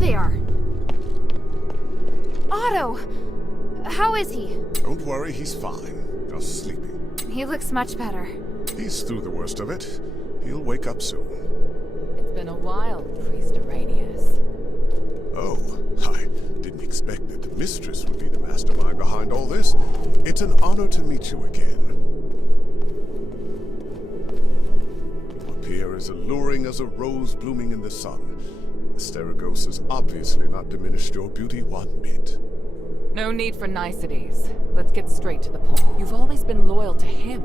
There they are. Otto! How is he? Don't worry, he's fine. Just sleeping. He looks much better. He's through the worst of it. He'll wake up soon. It's been a while, Priest Asterigos. Oh, I didn't expect that the mistress would be the mastermind behind all this. It's an honor to meet you again. You appear as alluring as a rose blooming in the sun. Asterigos has obviously not diminished your beauty one bit. No need for niceties. Let's get straight to the point. You've always been loyal to him.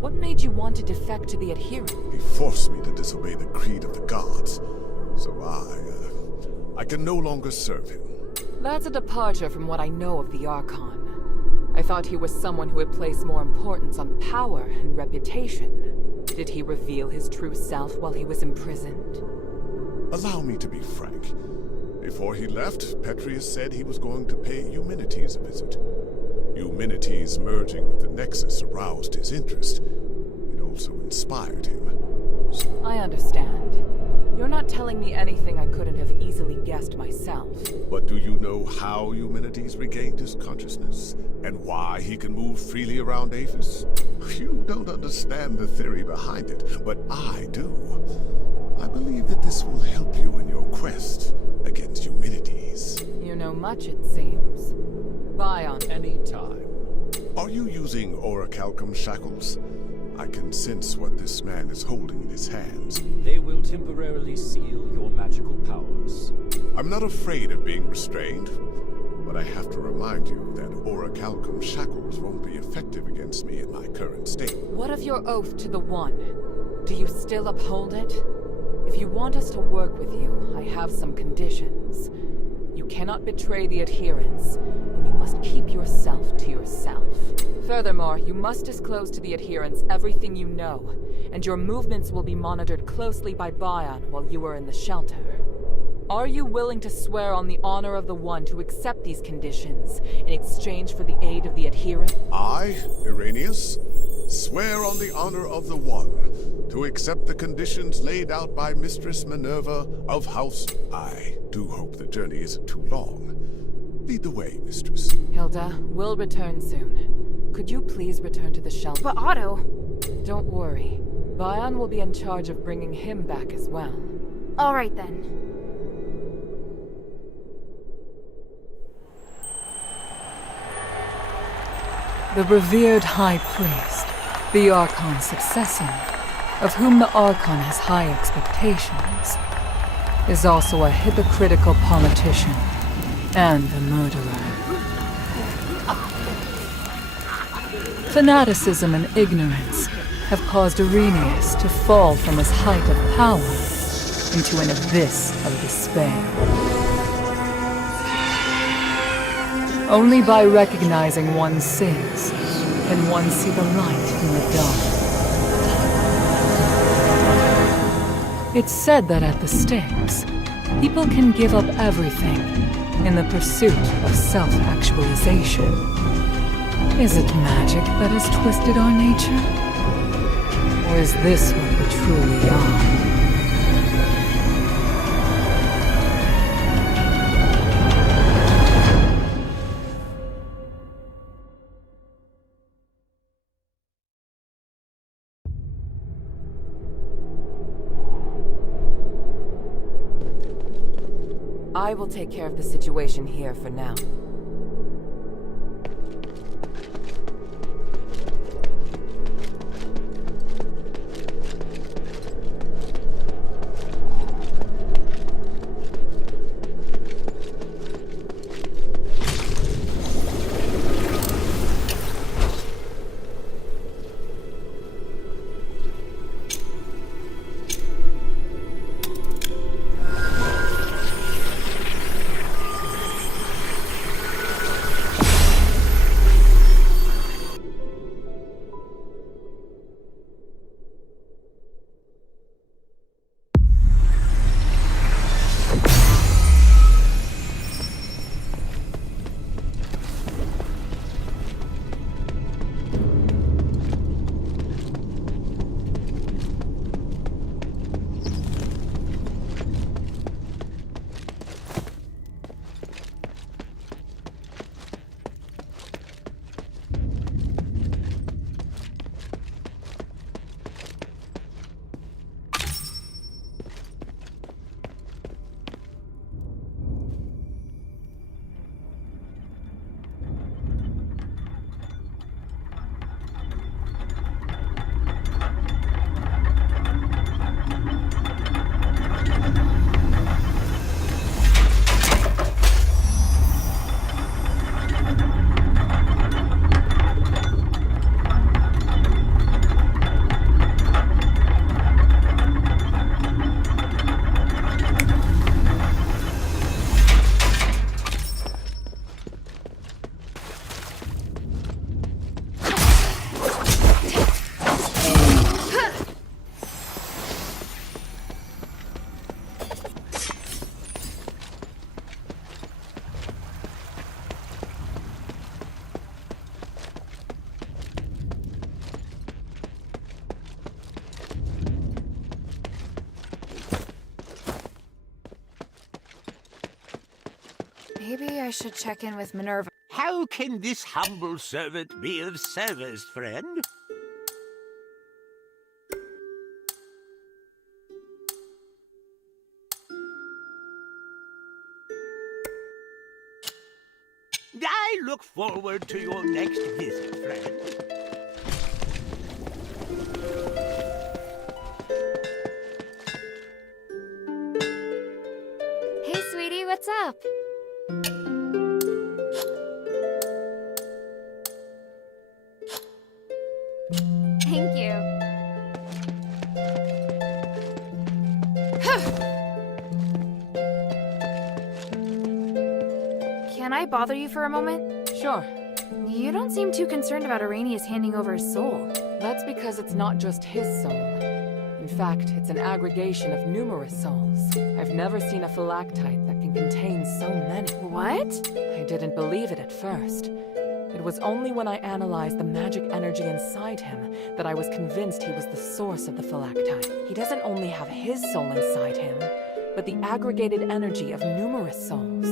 What made you want to defect to the Adherents? He forced me to disobey the creed of the gods, so I can no longer serve him. That's a departure from what I know of the Archon. I thought he was someone who would place more importance on power and reputation. Did he reveal his true self while he was imprisoned? Allow me to be frank. Before he left, Petrius said he was going to pay Eumenides a visit. Eumenides merging with the Nexus aroused his interest. It also inspired him. I understand. You're not telling me anything I couldn't have easily guessed myself. But do you know how Eumenides regained his consciousness? And why he can move freely around Aphis? You don't understand the theory behind it, but I do. I believe that this will help you in your quest against Eumenides. You know much, it seems. Buy on any time. Are you using orichalcum shackles? I can sense what this man is holding in his hands. They will temporarily seal your magical powers. I'm not afraid of being restrained, but I have to remind you that orichalcum shackles won't be effective against me in my current state. What of your oath to the One? Do you still uphold it? If you want us to work with you, I have some conditions. You cannot betray the Adherents, and you must keep yourself to yourself. Furthermore, you must disclose to the Adherents everything you know, and your movements will be monitored closely by Bion while you are in the shelter. Are you willing to swear on the honor of the One to accept these conditions in exchange for the aid of the Adherent? I, Irenaeus, swear on the honor of the One to accept the conditions laid out by Mistress Minerva of House. I do hope the journey isn't too long. Lead the way, Mistress. Hilda, we'll return soon. Could you please return to the shelter? But Otto... Don't worry. Bion will be in charge of bringing him back as well. All right then. The revered High Priest, the Archon's successor, of whom the Archon has high expectations, is also a hypocritical politician and a murderer. Fanaticism and ignorance have caused Irenaeus to fall from his height of power into an abyss of despair. Only by recognizing one's sins can one see the light in the dark. It's said that at the stakes, people can give up everything in the pursuit of self-actualization. Is it magic that has twisted our nature? Or is this what we truly are? I will take care of the situation here for now. Maybe I should check in with Minerva. How can this humble servant be of service, friend? I look forward to your next visit, friend. Hey, sweetie, what's up? Thank you. Can I bother you for a moment? Sure. You don't seem too concerned about Arrhenius handing over his soul. That's because it's not just his soul. In fact, it's an aggregation of numerous souls. I've never seen a phylactite that can contain so many. What? I didn't believe it at first. It was only when I analyzed the magic energy inside him that I was convinced he was the source of the phylactite. He doesn't only have his soul inside him, but the aggregated energy of numerous souls.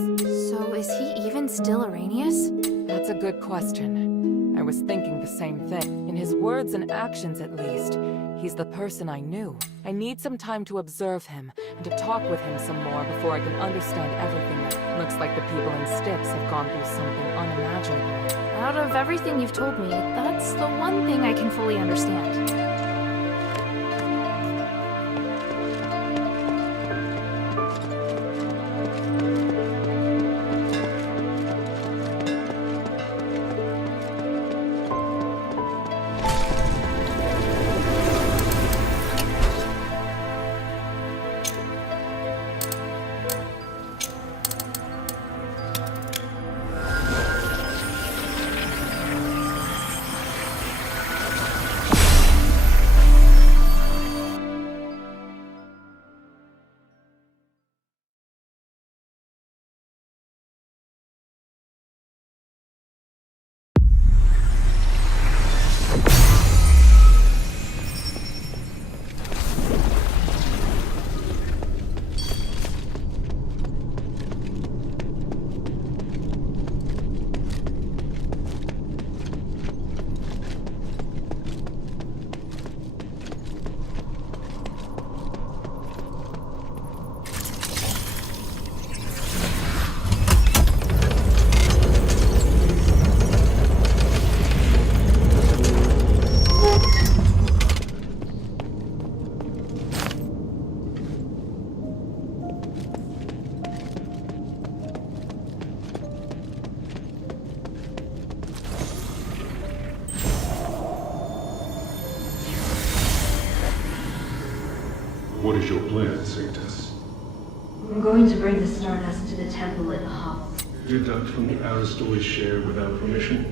So is he even still Arrhenius? That's a good question. I was thinking the same thing. In his words and actions, at least, he's the person I knew. I need some time to observe him and to talk with him some more before I can understand everything. That looks like the people in Styx have gone through something unimaginable. Out of everything you've told me, that's the one thing I can fully understand. What is your plan, Sanctus? I'm going to bring the Stardust to the temple in the hollow. Deduct from the Asterigos share without permission?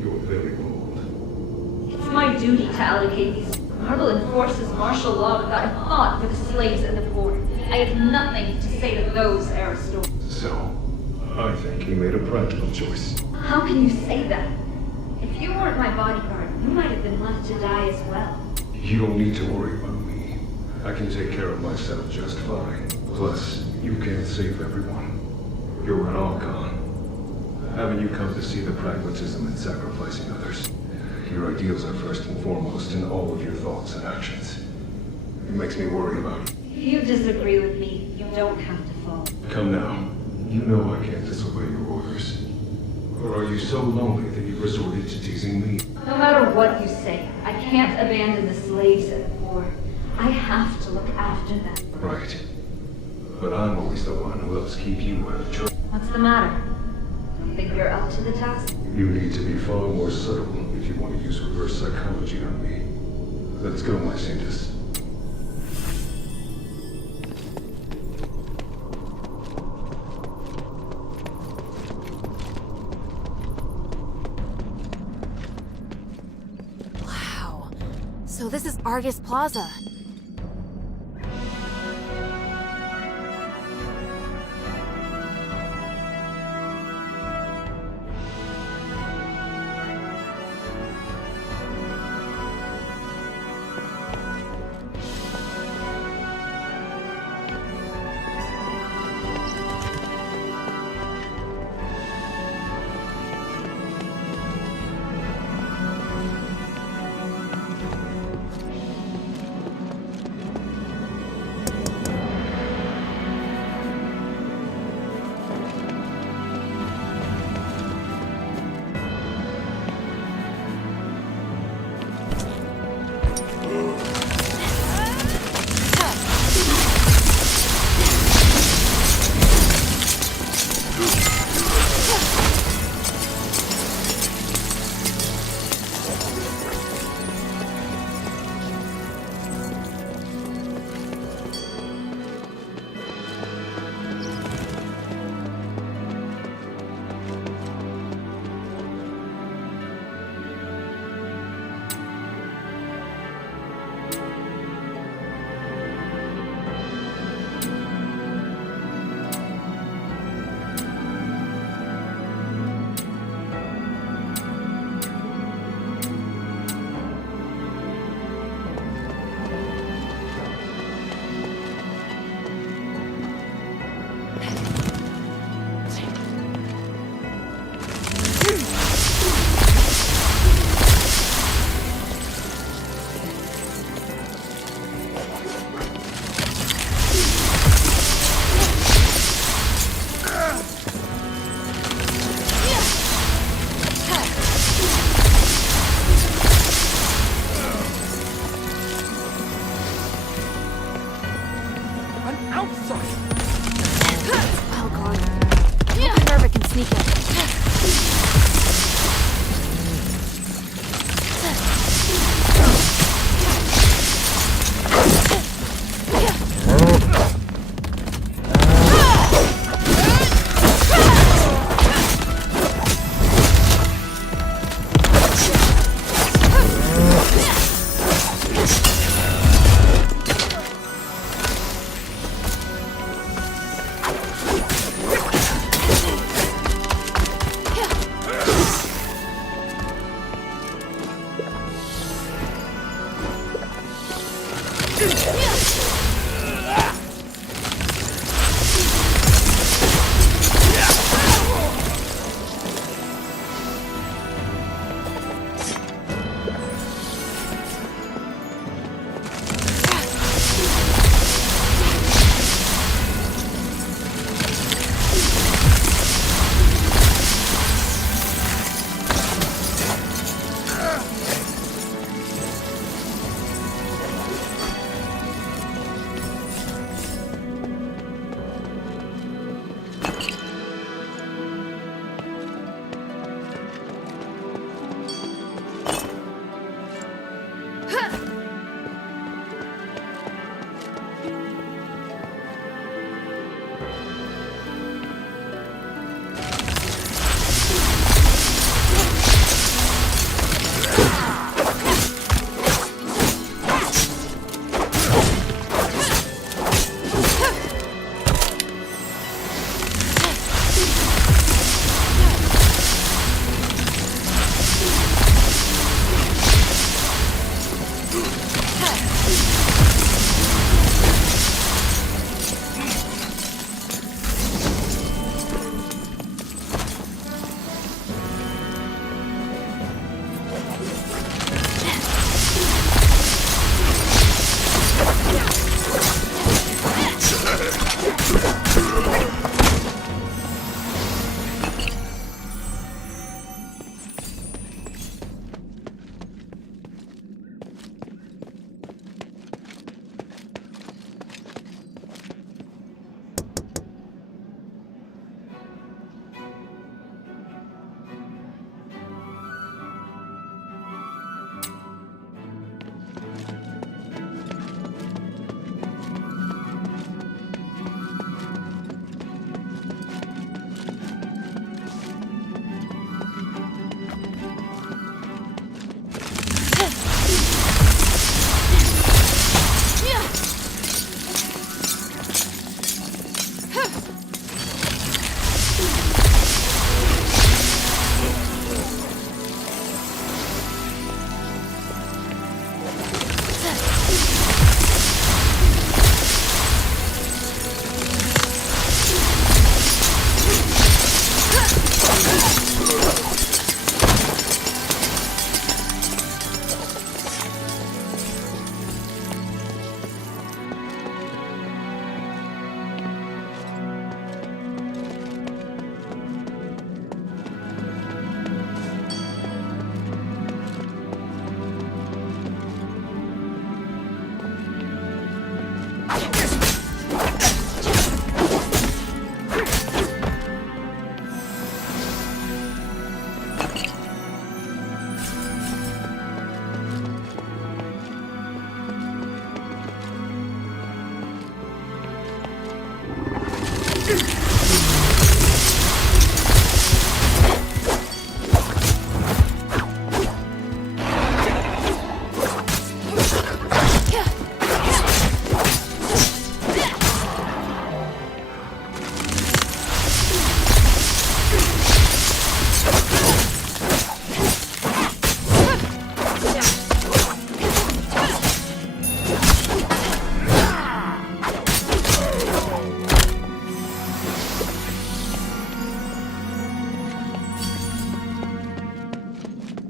You're very bold. It's my duty to allocate these. Marble enforces martial law without a thought for the slaves and the poor. I have nothing to say to those Aristos. So, I think he made a practical choice. How can you say that? If you weren't my bodyguard, you might have been left to die as well. You don't need to worry about me. I can take care of myself just fine. Plus, you can't save everyone. You're an Archon. Haven't you come to see the pragmatism in sacrificing others? Your ideals are first and foremost in all of your thoughts and actions. It makes me worry about you. If you disagree with me, you don't have to follow. Come now. You know I can't disobey your orders. Or are you so lonely that you resorted to teasing me? No matter what you say, I can't abandon the slaves and the poor. I have to look after them. Right. But I'm always the one who helps keep you out of trouble. What's the matter? Don't think you're up to the task? You need to be far more subtle if you want to use reverse psychology on me. Let's go, my Sanctus. Wow. So this is Argus Plaza.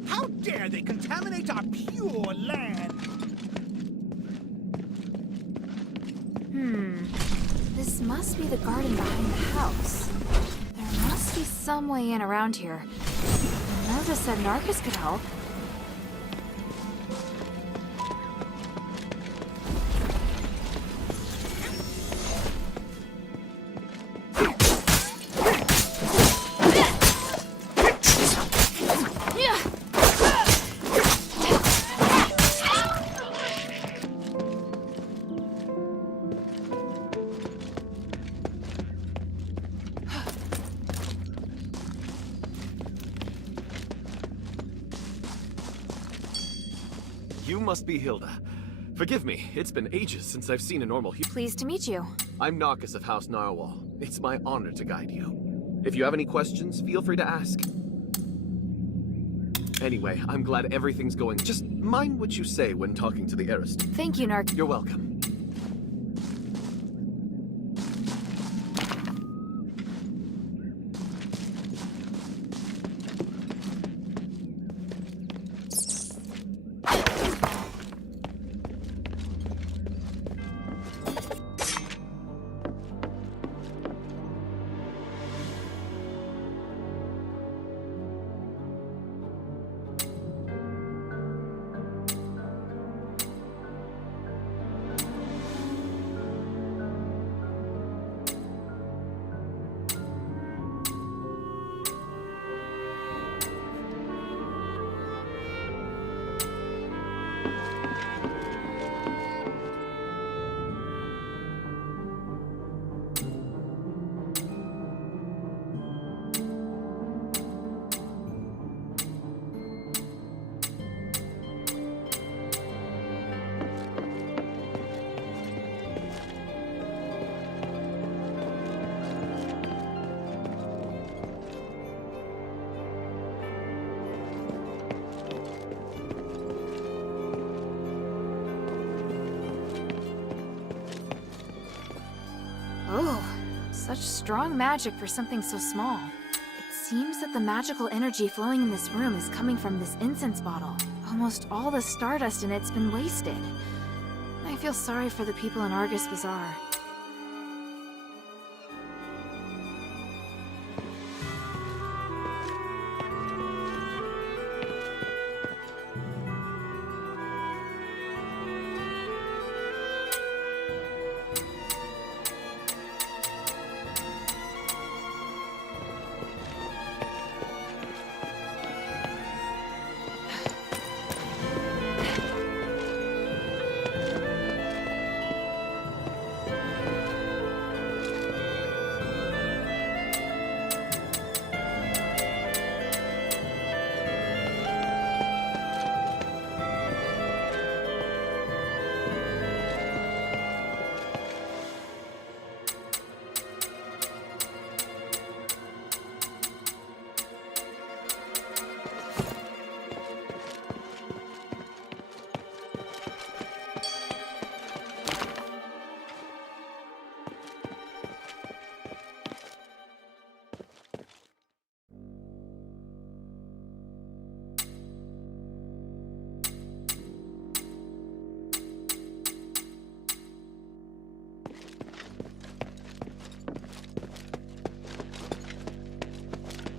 How dare they contaminate our pure land? This must be the garden behind the house. There must be some way in around here. Nova said Narcus could help. You must be Hilda. Forgive me, it's been ages since I've seen a normal Pleased to meet you. I'm Narcus of House Narwhal. It's my honor to guide you. If you have any questions, feel free to ask. Anyway, I'm glad everything's going. Just mind what you say when talking to the Arist. Thank you, Narc. You're welcome. Oh, such strong magic for something so small. It seems that the magical energy flowing in this room is coming from this incense bottle. Almost all the stardust in it's been wasted. I feel sorry for the people in Argus Bazaar.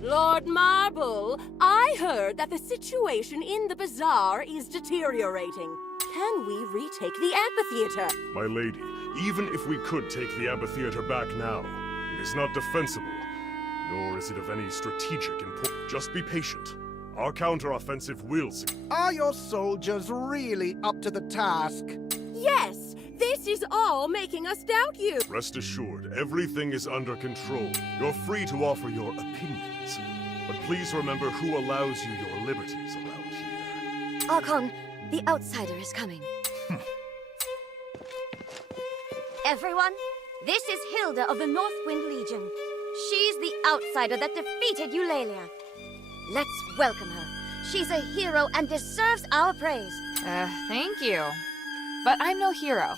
Lord Marble, I heard that the situation in the bazaar is deteriorating. Can we retake the amphitheater? My lady, even if we could take the amphitheater back now, it is not defensible, nor is it of any strategic importance. Just be patient. Our counter-offensive will succeed. Are your soldiers really up to the task? Yes, This is all making us doubt you! Rest assured, everything is under control. You're free to offer your opinions. But please remember who allows you your liberties around here. Archon, the outsider is coming. Everyone, this is Hilda of the Northwind Legion. She's the outsider that defeated Eulalia. Let's welcome her. She's a hero and deserves our praise. Thank you. But I'm no hero.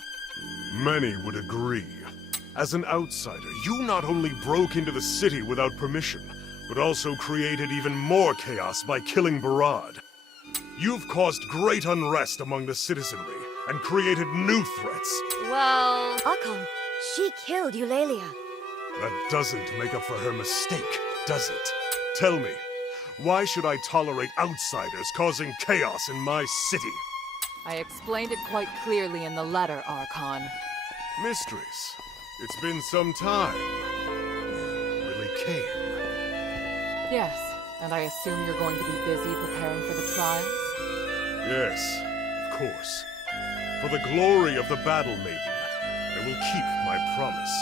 Many would agree. As an outsider, you not only broke into the city without permission, but also created even more chaos by killing Barad. You've caused great unrest among the citizenry and created new threats. Well... Archon, she killed Eulalia. That doesn't make up for her mistake, does it? Tell me, why should I tolerate outsiders causing chaos in my city? I explained it quite clearly in the letter, Archon. Mistress, it's been some time. You really came. Yes, and I assume you're going to be busy preparing for the trials? Yes, of course. For the glory of the Battle Maiden, I will keep my promise.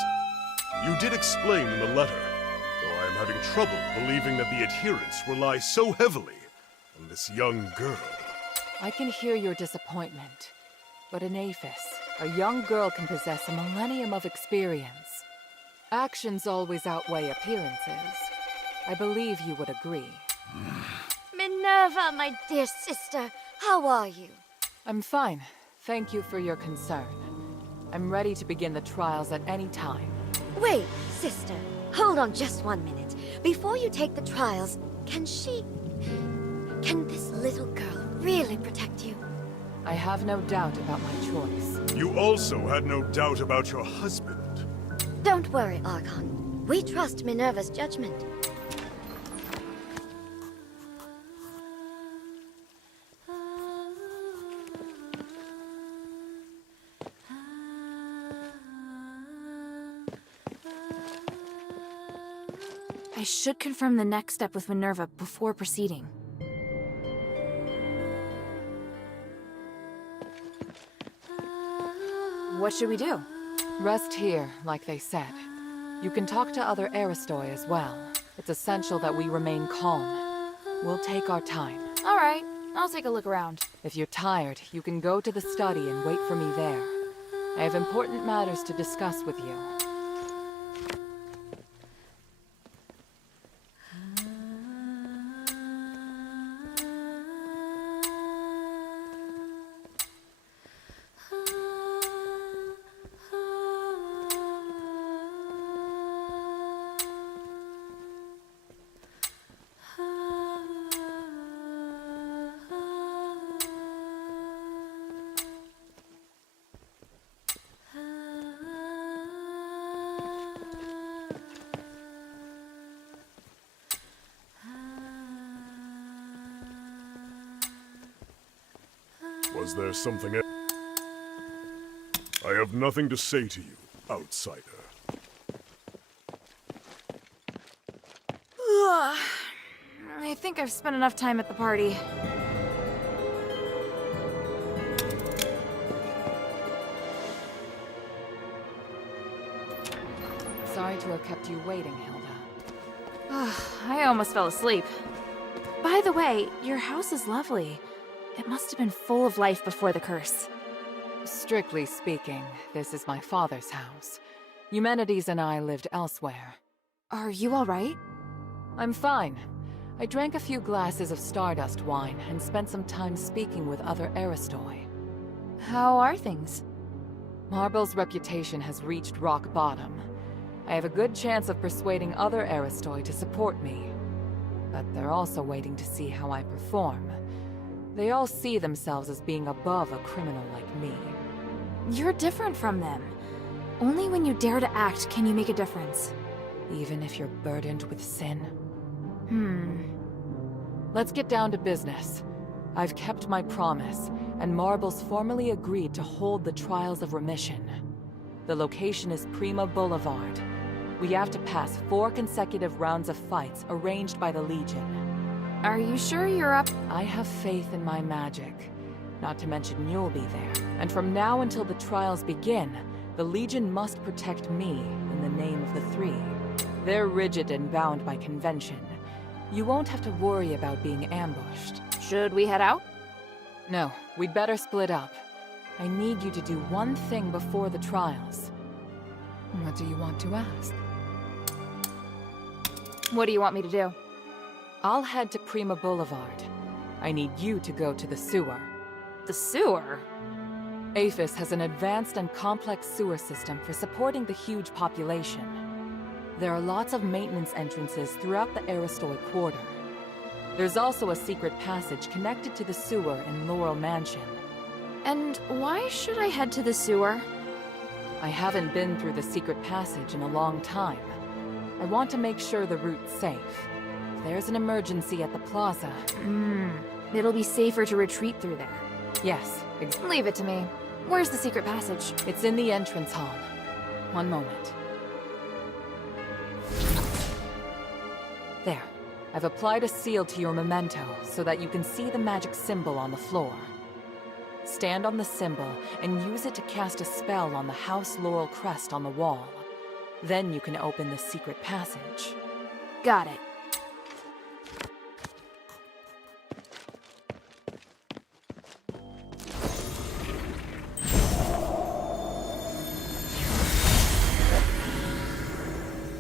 You did explain in the letter, though I am having trouble believing that the adherents rely so heavily on this young girl. I can hear your disappointment, but in Aphis, a young girl can possess a millennium of experience. Actions always outweigh appearances. I believe you would agree. Minerva, my dear sister, how are you? I'm fine. Thank you for your concern. I'm ready to begin the trials at any time. Wait, sister. Hold on just 1 minute. Before you take the trials, can this little girl really protect you? I have no doubt about my choice. You also had no doubt about your husband. Don't worry, Archon. We trust Minerva's judgment. I should confirm the next step with Minerva before proceeding. What should we do? Rest here, like they said. You can talk to other Aristoi as well. It's essential that we remain calm. We'll take our time. All right, I'll take a look around. If you're tired, you can go to the study and wait for me there. I have important matters to discuss with you. Was there something else? I have nothing to say to you, outsider. I think I've spent enough time at the party. Sorry to have kept you waiting, Hilda. I almost fell asleep. By the way, your house is lovely. It must have been full of life before the curse. Strictly speaking, this is my father's house. Eumenides and I lived elsewhere. Are you all right? I'm fine. I drank a few glasses of Stardust wine and spent some time speaking with other Aristoi. How are things? Marble's reputation has reached rock bottom. I have a good chance of persuading other Aristoi to support me. But they're also waiting to see how I perform. They all see themselves as being above a criminal like me. You're different from them. Only when you dare to act can you make a difference. Even if you're burdened with sin? Let's get down to business. I've kept my promise, and Marble's formally agreed to hold the Trials of Remission. The location is Prima Boulevard. We have to pass 4 consecutive rounds of fights arranged by the Legion. Are you sure you're up? I have faith in my magic. Not to mention you'll be there. And from now until the trials begin, the Legion must protect me in the name of the Three. They're rigid and bound by convention. You won't have to worry about being ambushed. Should we head out? No, we'd better split up. I need you to do one thing before the trials. What do you want to ask? What do you want me to do? I'll head to Prima Boulevard. I need you to go to the sewer. The sewer? Aphis has an advanced and complex sewer system for supporting the huge population. There are lots of maintenance entrances throughout the Aristoi Quarter. There's also a secret passage connected to the sewer in Laurel Mansion. And why should I head to the sewer? I haven't been through the secret passage in a long time. I want to make sure the route's safe. If there's an emergency at the plaza... It'll be safer to retreat through there. Yes, Leave it to me. Where's the secret passage? It's in the entrance hall. One moment. There. I've applied a seal to your memento so that you can see the magic symbol on the floor. Stand on the symbol and use it to cast a spell on the House Laurel crest on the wall. Then you can open the secret passage. Got it.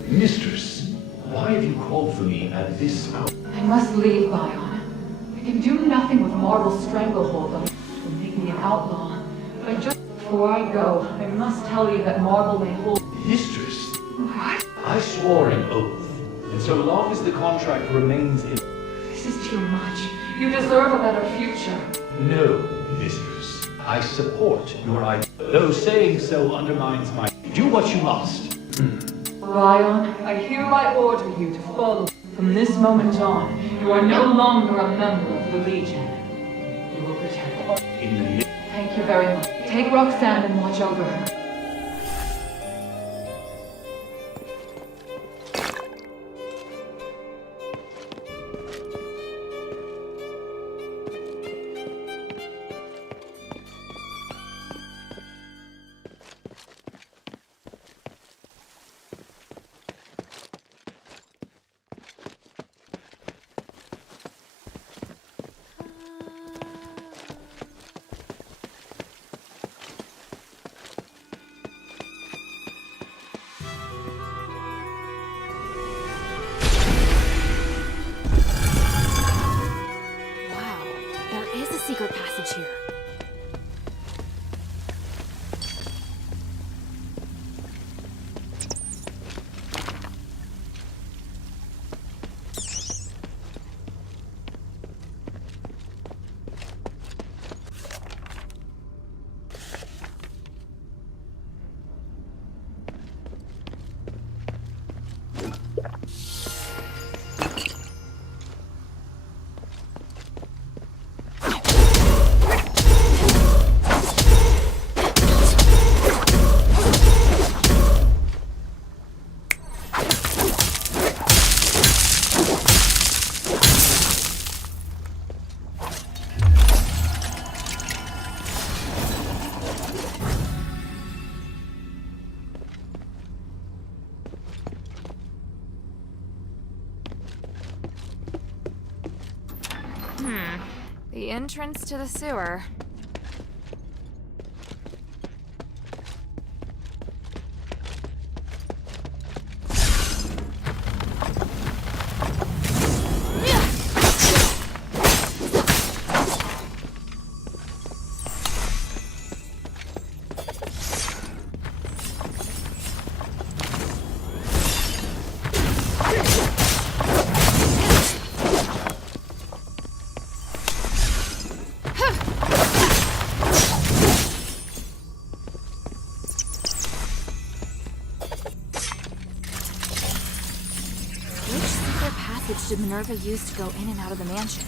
Mistress, why have you called for me at this hour? I must leave, Bion. I can do nothing with Marble's stranglehold on to make me an outlaw. But just before I go, I must tell you that Marble may hold... Mistress, What? I swore an oath, and so long as the contract remains in... This is too much. You deserve a better future. No, mistress. I support your idea, though saying so undermines my... Do what you must. Bion, I hereby order you to follow. From this moment on, you are no longer a member of the Legion. You will protect all. Thank you very much. Take Roxanne and watch over her. Secret passage here. The entrance to the sewer. Did Minerva use to go in and out of the mansion?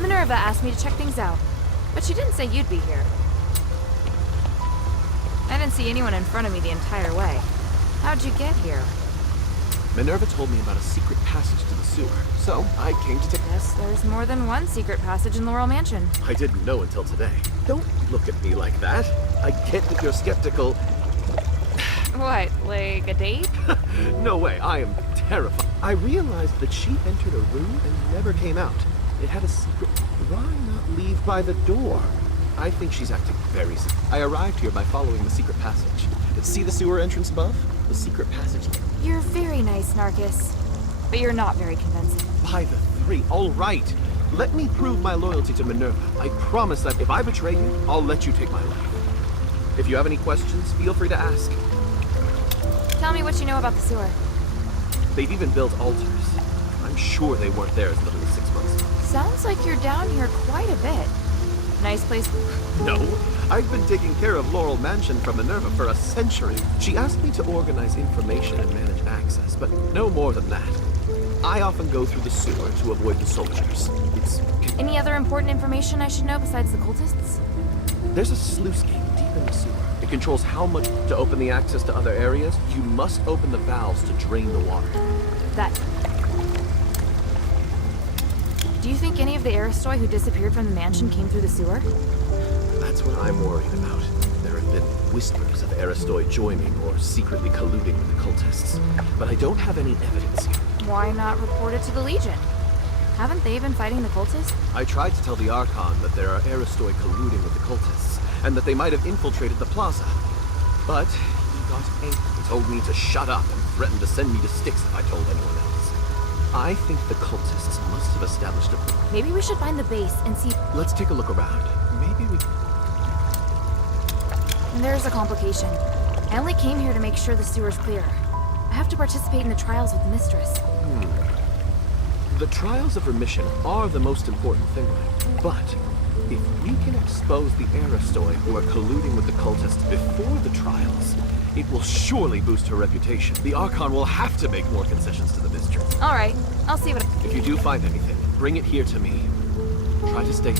Minerva asked me to check things out, but she didn't say you'd be here. I didn't see anyone in front of me the entire way. How'd you get here? Minerva told me about a secret passage to the sewer, so I came to take... Guess there's more than one secret passage in Laurel Mansion. I didn't know until today. Don't look at me like that. I get that you're skeptical. What, like a date? No way, I am terrified. I realized that she entered a room and never came out. It had a secret. Why not leave by the door? I think she's acting very sick. I arrived here by following the secret passage. See the sewer entrance above? The secret passage. You're very nice, Narcus. But you're not very convincing. By the three, all right. Let me prove my loyalty to Minerva. I promise that if I betray you, I'll let you take my life. If you have any questions, feel free to ask. Tell me what you know about the sewer. They've even built altars. I'm sure they weren't there as little as 6 months ago. Sounds like you're down here quite a bit. Nice place. No, I've been taking care of Laurel Mansion for Minerva for a century. She asked me to organize information and manage access, but no more than that. I often go through the sewer to avoid the soldiers. Any other important information I should know besides the cultists? There's a sluice gate deep in the sewer. It controls how much to open the access to other areas. You must open the valves to drain the water. Do you think any of the Aristoi who disappeared from the mansion came through the sewer? That's what I'm worried about. There have been whispers of Aristoi joining or secretly colluding with the cultists. But I don't have any evidence yet. Why not report it to the Legion? Haven't they been fighting the cultists? I tried to tell the Archon that there are Aristoi colluding with the cultists, and that they might have infiltrated the plaza. But he got angry and told me to shut up and threatened to send me to Styx if I told anyone else. I think the cultists must have established a... Maybe we should find the base and see... Let's take a look around. Maybe we... There's a complication. I only came here to make sure the sewer's clear. I have to participate in the trials with the Mistress. The trials of remission are the most important thing, but if we can expose the Aristoi who are colluding with the cultists before the trials, it will surely boost her reputation. The Archon will have to make more concessions to the Mistress. All right, I'll see what... If you do find anything, bring it here to me. Try to stay...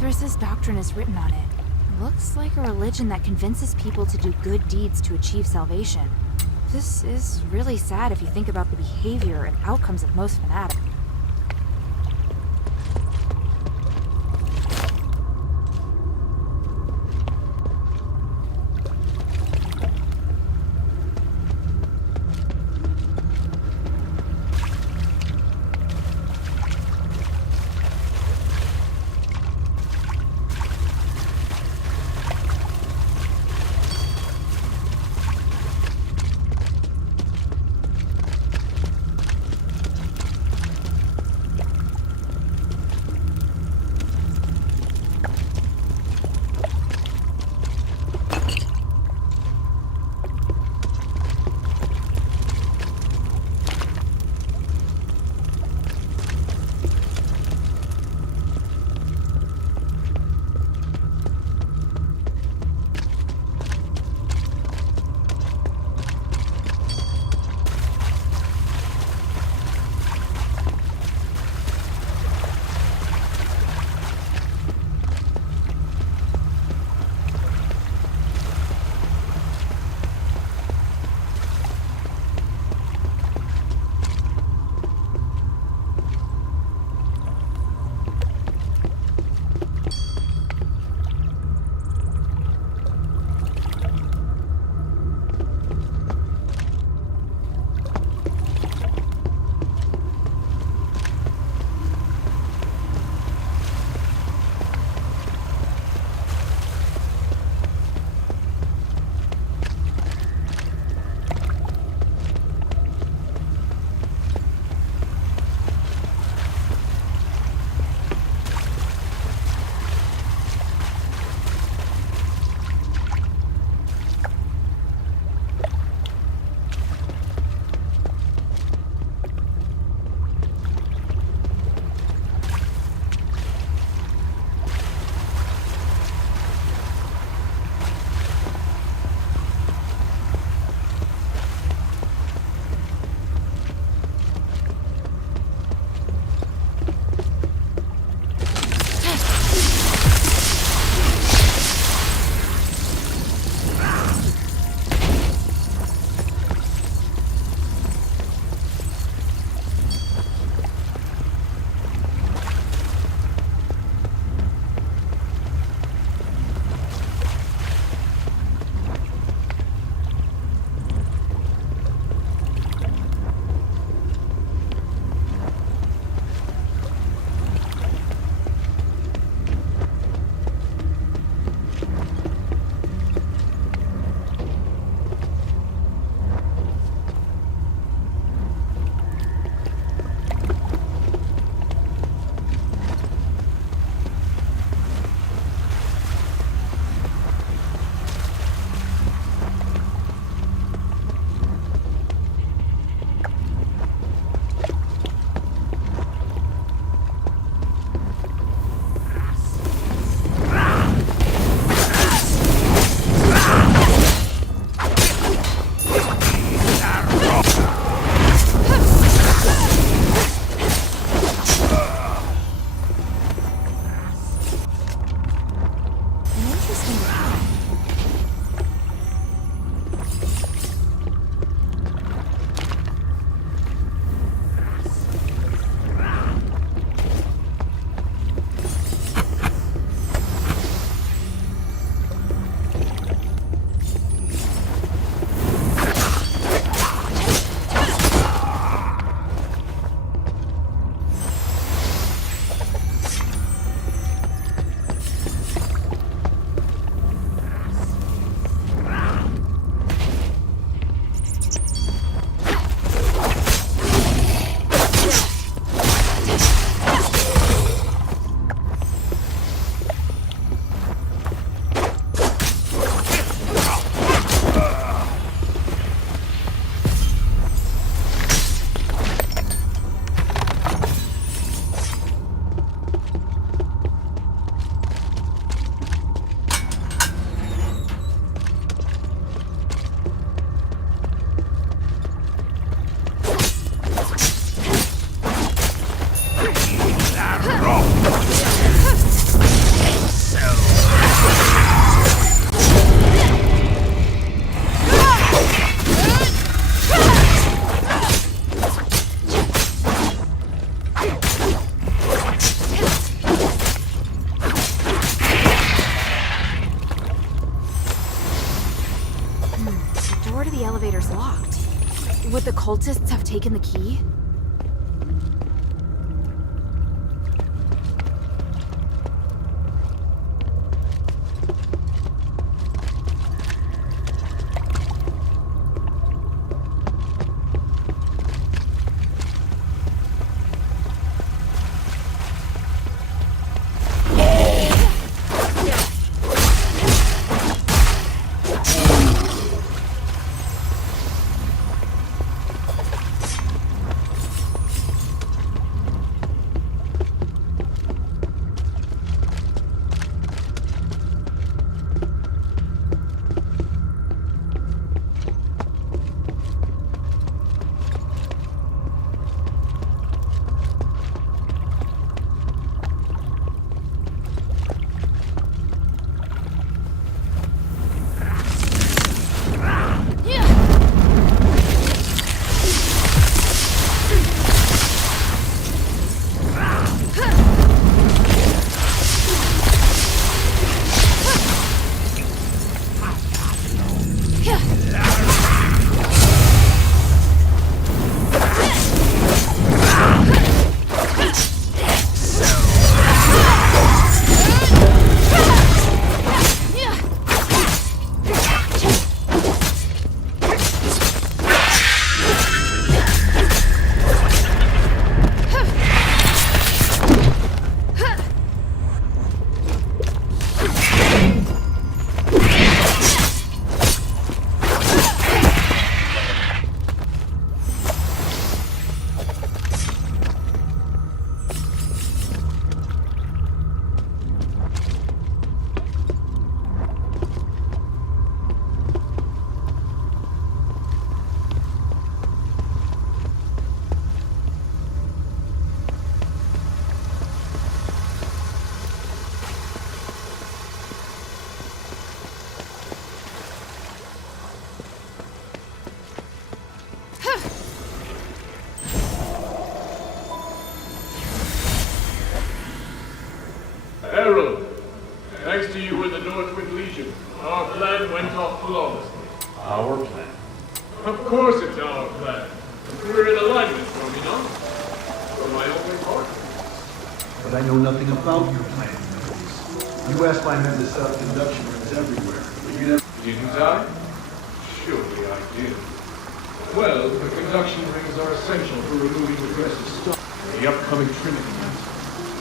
Atheris's doctrine is written on it. Looks like a religion that convinces people to do good deeds to achieve salvation. This is really sad if you think about the behavior and outcomes of most fanatics. The door to the elevator's locked. Would the cultists have taken the key? Herald, thanks to you and the Northwind Legion, our plan went off flawlessly. Our plan? Of course it's our plan. We're in alignment, are we not? For my only part. But I know nothing about your plan, Mendes. You asked my men to set up conduction rings everywhere, but you never... Didn't I? Surely I did. Well, the conduction rings are essential for removing regressive stars. The upcoming Trinity Night.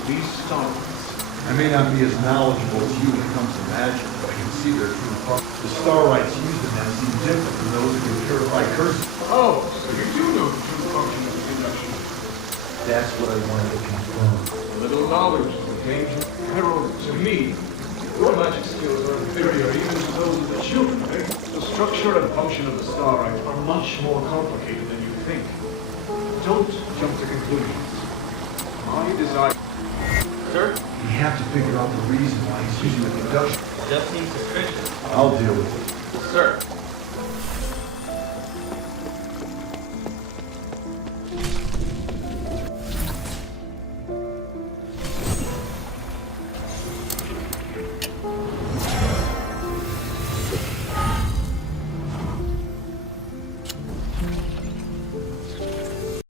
These stars. I may not be as knowledgeable as you when it comes to magic, but I can see their true function. The Starrights used in them seem different from those who can purify curses. Oh, so you do know the true function of the conduction. That's what I wanted to confirm. A little knowledge is a danger. Herald, to me, your magic skills are inferior even to those of the children, eh? The structure and function of the Starrights are much more complicated than you think. Don't jump to conclusions. My desire... Sir? We have to figure out the reason why he's using the conduction. Just seems suspicious. I'll deal with it. Sir.